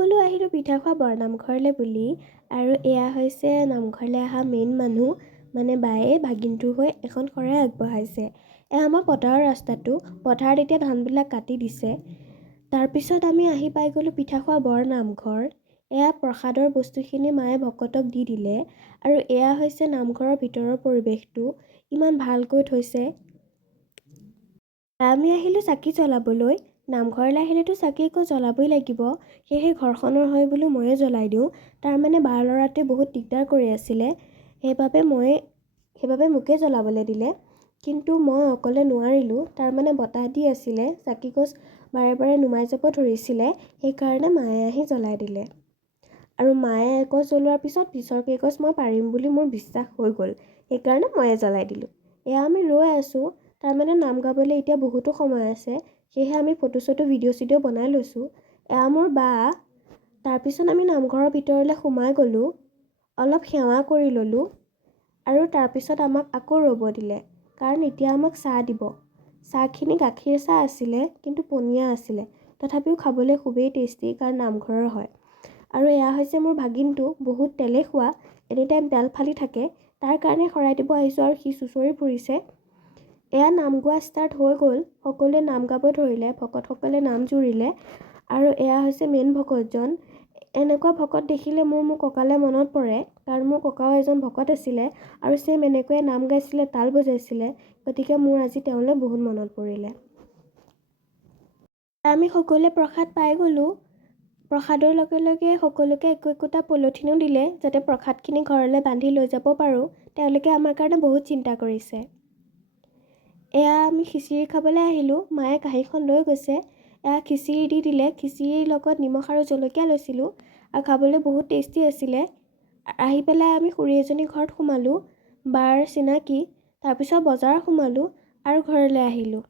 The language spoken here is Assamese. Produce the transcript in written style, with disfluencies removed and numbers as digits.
সকলো আহিলোঁ পিঠা খোৱা বৰনামঘৰলৈ বুলি। আৰু এয়া হৈছে নামঘৰলৈ অহা মেইন মানুহ, মানে বায়ে ভাগিনটোৰ হৈ এখন শৰাই আগবঢ়াইছে। এয়া আমাৰ পথাৰৰ ৰাস্তাটো, পথাৰত এতিয়া ধানবিলাক কাটি দিছে। তাৰপিছত আমি আহি পাই গ'লোঁ পিঠা খোৱা বৰনামঘৰ। এয়া প্ৰসাদৰ বস্তুখিনি মায়ে ভকতক দি দিলে। আৰু এয়া হৈছে নামঘৰৰ ভিতৰৰ পৰিৱেশটো, ইমান ভালকৈ থৈছে। আমি আহিলোঁ চাকি জ্বলাবলৈ। নামঘৰলৈ আহিলেতো চাকি আকৌ জ্বলাবই লাগিব, সেয়েহে ঘৰখনৰ হয় বোলো ময়ে জ্বলাই দিওঁ। তাৰমানে বাৰ ল'ৰাটোৱে বহুত দিগদাৰ কৰি আছিলে, সেইবাবে মোকে জ্বলাবলৈ দিলে। কিন্তু মই অকলে নোৱাৰিলোঁ, তাৰমানে বতাহ দি আছিলে, চাকিগছ বাৰে বাৰে নুমাই যাব ধৰিছিলে, সেইকাৰণে মায়ে আহি জ্বলাই দিলে। আৰু মায়ে এগছ জ্বলোৱাৰ পিছৰ কেইগছ মই পাৰিম বুলি মোৰ বিশ্বাস হৈ গ'ল, সেইকাৰণে ময়ে জ্বলাই দিলোঁ। এয়া আমি ৰৈ আছোঁ, তাৰমানে নাম গাবলৈ এতিয়া বহুতো সময় আছে, সেয়েহে আমি ফটো ভিডিঅ' বনাই লৈছোঁ। এয়া মোৰ বা। তাৰপিছত আমি নামঘৰৰ ভিতৰলৈ সোমাই গ'লোঁ, অলপ সেৱা কৰি ল'লোঁ। আৰু তাৰপিছত আমাক আকৌ ৰ'ব দিলে, কাৰণ এতিয়া আমাক চাহ দিব। চাহখিনি গাখীৰ চাহ আছিলে, কিন্তু পনীয়া আছিলে, তথাপিও খাবলৈ খুবেই টেষ্টি, কাৰণ নামঘৰৰ হয়। আৰু এয়া হৈছে মোৰ ভাগিনটো, বহুত তেলেখুৱা, এনিটাইম তেল ফালি থাকে, তাৰ কাৰণে শৰাই দিব আহিছোঁ আৰু সি চুঁচৰি ফুৰিছে। এয়া নাম গোৱা ষ্টাৰ্ট হৈ গ'ল, সকলোৱে নাম গাব ধৰিলে, ভকতসকলে নাম জুৰিলে। আৰু এয়া হৈছে মেইন ভকতজন। এনেকুৱা ভকত দেখিলে মোৰ ককালৈ মনত পৰে, কাৰণ মোৰ ককাও এজন ভকত আছিলে, আৰু ছেম এনেকৈয়ে নাম গাইছিলে, তাল বজাইছিলে, গতিকে মোৰ আজি তেওঁলৈ বহুত মনত পৰিলে। আমি সকলোৱে প্ৰসাদ পাই গ'লোঁ। প্ৰসাদৰ লগে লগে সকলোকে একোটা পলিথিনো দিলে, যাতে প্ৰসাদখিনি ঘৰলৈ বান্ধি লৈ যাব পাৰোঁ। তেওঁলোকে আমাৰ কাৰণে বহুত চিন্তা কৰিছে। এয়া আমি খিচিৰি খাবলৈ আহিলোঁ, মায়ে কাঁহীখন লৈ গৈছে। এয়া খিচিৰি দি দিলে, খিচিৰিৰ লগত নিমখ আৰু জলকীয়া লৈছিলোঁ, আৰু খাবলৈ বহুত টেষ্টি আছিলে। আহি পেলাই আমি খুৰী এজনী ঘৰত সোমালোঁ, বাৰ চিনাকি। তাৰপিছত বজাৰ সোমালোঁ আৰু ঘৰলৈ আহিলোঁ।